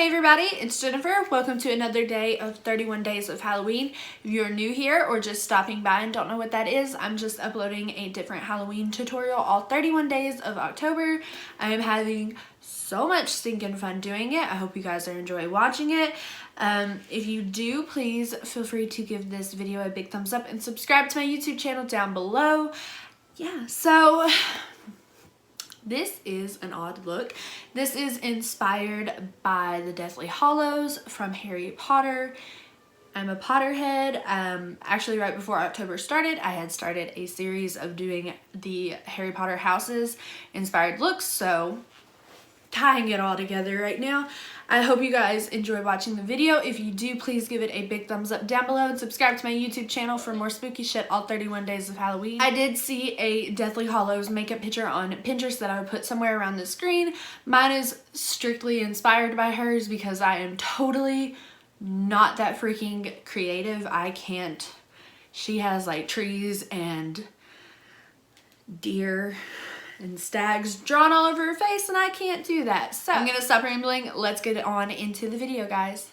Hey everybody, it's Jennifer. Welcome to another day of 31 Days of Halloween. If you're new here or just stopping by and don't know what that is, I'm just uploading a different Halloween tutorial all 31 days of October. I am having so much stinking fun doing it. I hope you guys are enjoying watching it. If you do, please feel free to give this video a big thumbs up and subscribe to my YouTube channel down below. Yeah, so this is an odd look. This is inspired by the Deathly Hallows from Harry Potter. I'm a Potterhead. Actually, right before October started, I had started a series of doing the Harry Potter houses inspired looks, so tying it all together right now. I hope you guys enjoy watching the video. If you do, please give it a big thumbs up down below and subscribe to my YouTube channel for more spooky shit all 31 days of Halloween. I did see a Deathly Hallows makeup picture on Pinterest that I would put somewhere around the screen. Mine is strictly inspired by hers because I am totally not that freaking creative. I can't. She has like trees and deer and stags drawn all over her face, and I can't do that. So I'm gonna stop rambling. Let's get on into the video, guys.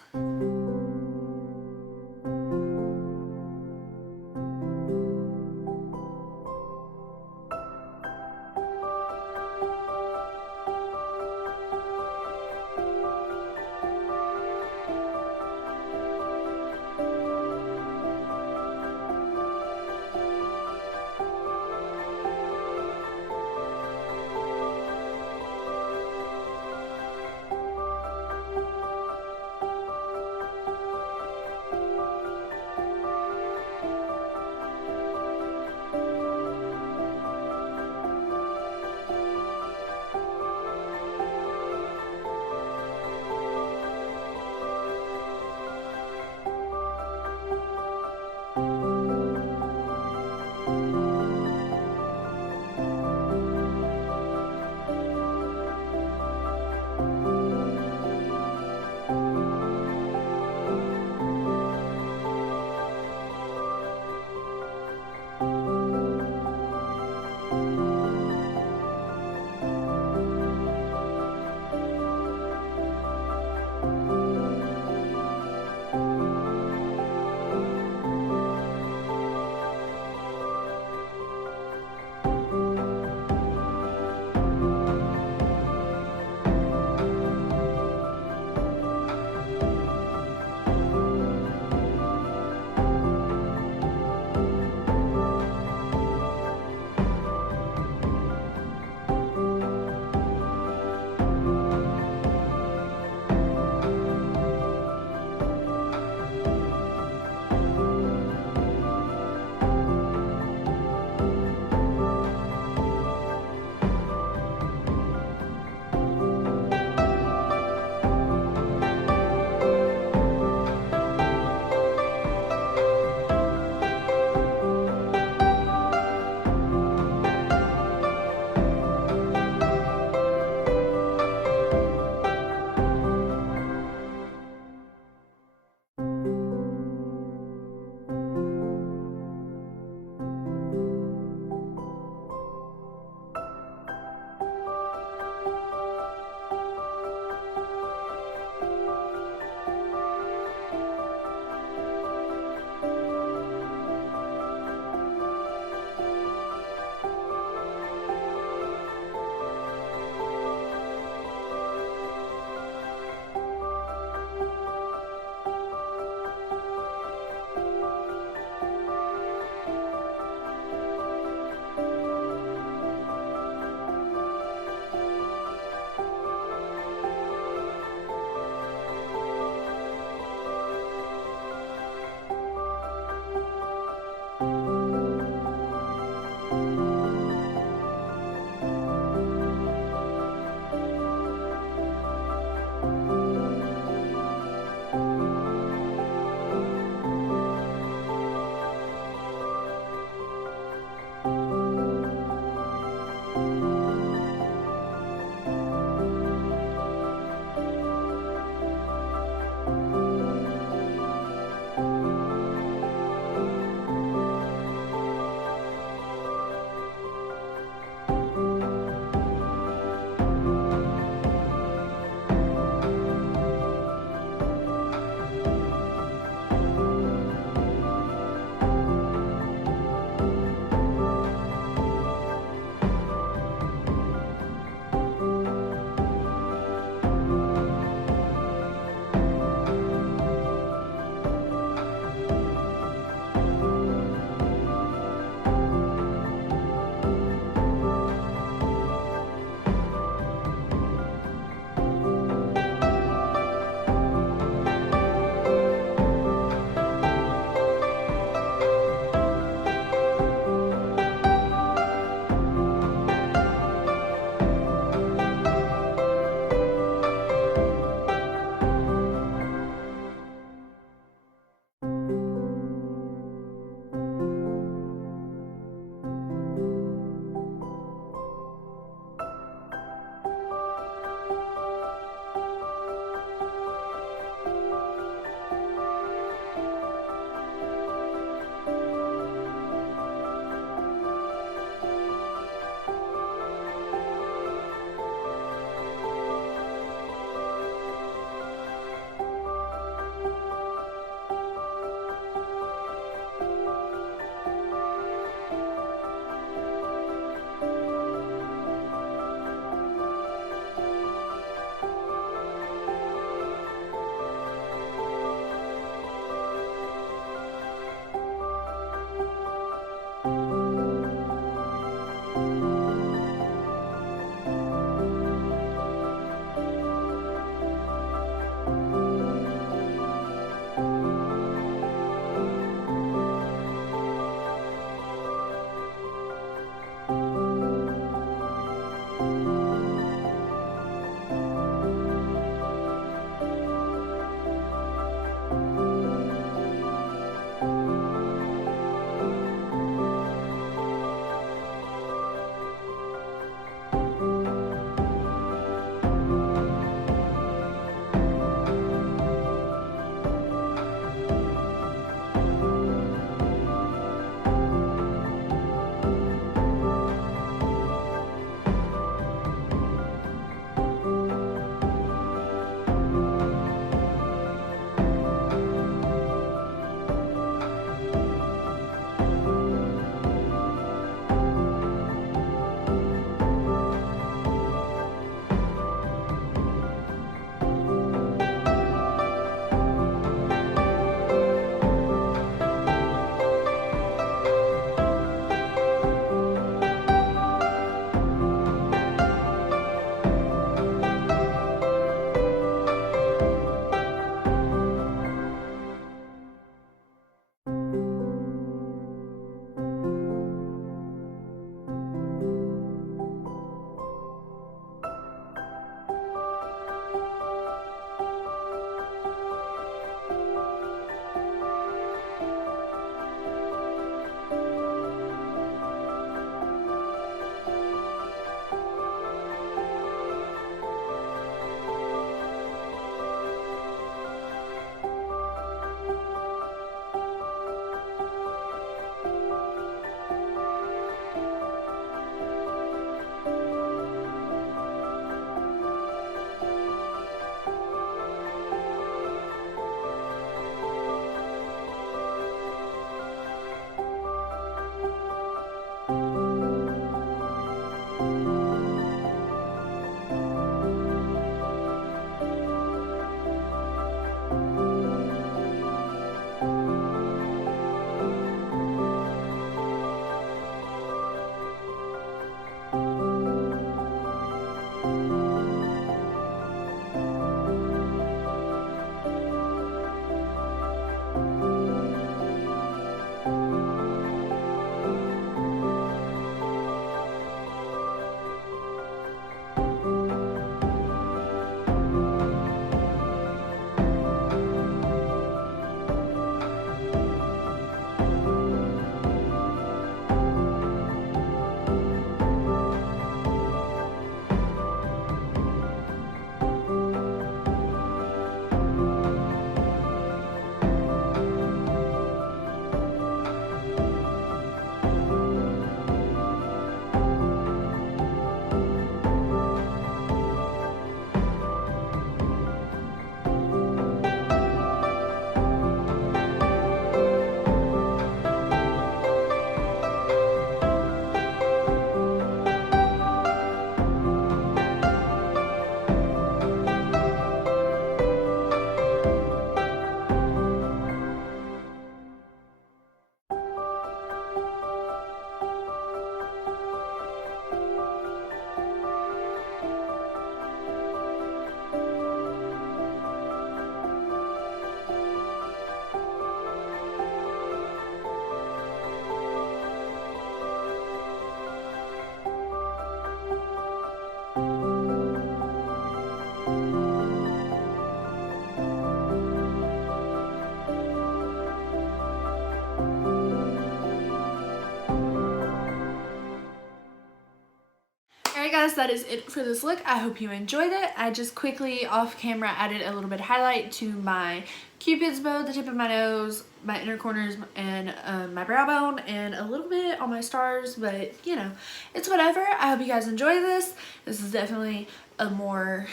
guys, that is it for this look. I hope you enjoyed it. I just quickly off camera added a little bit of highlight to my cupid's bow, the tip of my nose, my inner corners, and my brow bone, and a little bit on my stars, but you know, it's whatever. I hope you guys enjoy this. This is definitely a more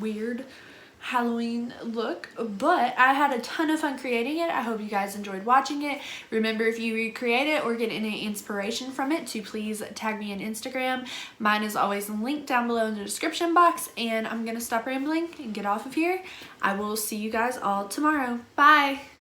weird Halloween look, but I had a ton of fun creating it. I hope you guys enjoyed watching it. Remember, if you recreate it or get any inspiration from it, to please tag me on Instagram. Mine is always linked down below in the description box, and I'm gonna stop rambling and get off of here. I will see you guys all tomorrow. Bye.